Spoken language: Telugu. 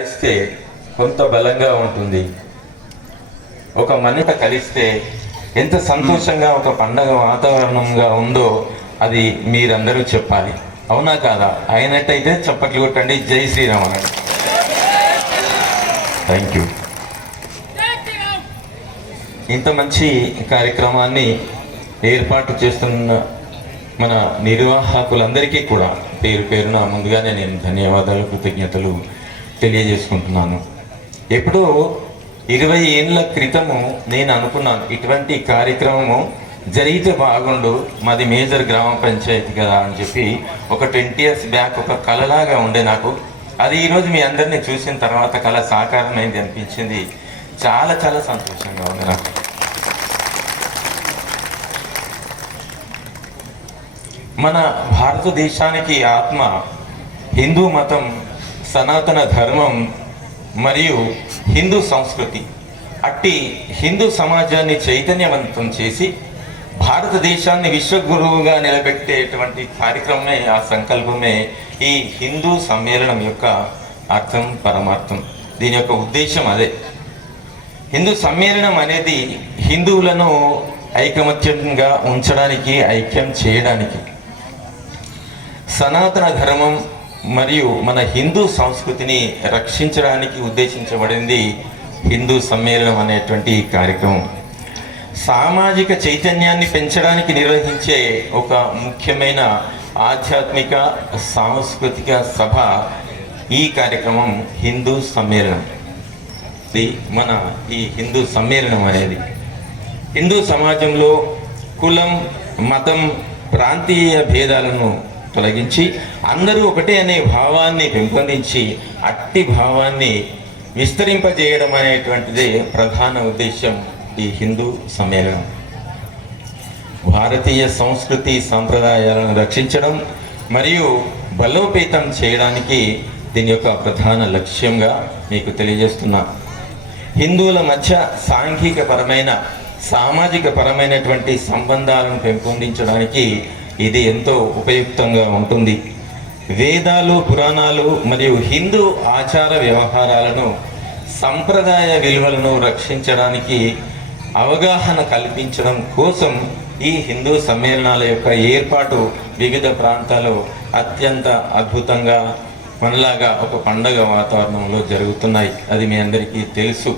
కలిస్తే కొంత బలంగా ఉంటుంది. ఒక మనిషి కలిస్తే ఎంత సంతోషంగా ఒక పండగ వాతావరణంగా ఉందో అది మీరందరూ చెప్పాలి. అవునా కాదా? అయినట్టయితే చప్పట్లు కొట్టండి. జై శ్రీరామ్ అనండి. Thank you. ఇంత మంచి కార్యక్రమాన్ని ఏర్పాటు చేస్తున్న మన నిర్వాహకులందరికీ కూడా పేరు పేరున ముందుగానే నేను ధన్యవాదాలు, కృతజ్ఞతలు తెలియజేసుకుంటున్నాను. ఎప్పుడో 20 ఏళ్ళ క్రితము నేను అనుకున్నాను ఇటువంటి కార్యక్రమము జరిగితే బాగుండు, మాది మేజర్ గ్రామ పంచాయతీ కదా అని చెప్పి ఒక 20 years బ్యాక్ ఒక కళలాగా ఉండే నాకు. అది ఈరోజు మీ అందరినీ చూసిన తర్వాత కళ సాకారమైంది అనిపించింది. చాలా చాలా సంతోషంగా ఉంది నాకు. మన భారతదేశానికి ఆత్మ హిందూ మతం, సనాతన ధర్మం మరియు హిందూ సంస్కృతి. అట్టి హిందూ సమాజాన్ని చైతన్యవంతం చేసి భారతదేశాన్ని విశ్వగురువుగా నిలబెట్టేటువంటి కార్యక్రమమే, ఆ సంకల్పమే ఈ హిందూ సమ్మేళనం యొక్క అర్థం, పరమార్థం. దీని యొక్క ఉద్దేశం అదే. హిందూ సమ్మేళనం అనేది హిందువులను ఐకమత్యంగా ఉంచడానికి, ఐక్యం చేయడానికి, సనాతన ధర్మం మరియు మన హిందూ సంస్కృతిని రక్షించడానికి ఉద్దేశించబడింది హిందూ సమ్మేళనం అనేటువంటి కార్యక్రమం. సామాజిక చైతన్యాన్ని పెంచడానికి నిర్వహించే ఒక ముఖ్యమైన ఆధ్యాత్మిక సాంస్కృతిక సభ ఈ కార్యక్రమం హిందూ సమ్మేళనం. మన ఈ హిందూ సమ్మేళనం అనేది హిందూ సమాజంలో కులం, మతం, ప్రాంతీయ భేదాలను తొలగించి అందరూ ఒకటే అనే భావాన్ని పెంపొందించి అట్టి భావాన్ని విస్తరింపజేయడం అనేటువంటిదే ప్రధాన ఉద్దేశం ఈ హిందూ సమ్మేళనం. భారతీయ సంస్కృతి సాంప్రదాయాలను రక్షించడం మరియు బలోపేతం చేయడానికి దీని యొక్క ప్రధాన లక్ష్యంగా మీకు తెలియజేస్తున్నా. హిందువుల మధ్య సాంఘిక పరమైన, సామాజిక పరమైనటువంటి సంబంధాలను పెంపొందించడానికి ఇది ఎంతో ఉపయుక్తంగా ఉంటుంది. వేదాలు, పురాణాలు మరియు హిందూ ఆచార వ్యవహారాలను, సంప్రదాయ విలువలను రక్షించడానికి అవగాహన కల్పించడం కోసం ఈ హిందూ సమ్మేళనాల యొక్క ఏర్పాటు వివిధ ప్రాంతాల్లో అత్యంత అద్భుతంగా మనలాగా ఒక పండగ వాతావరణంలో జరుగుతున్నాయి. అది మీ అందరికీ తెలుసు.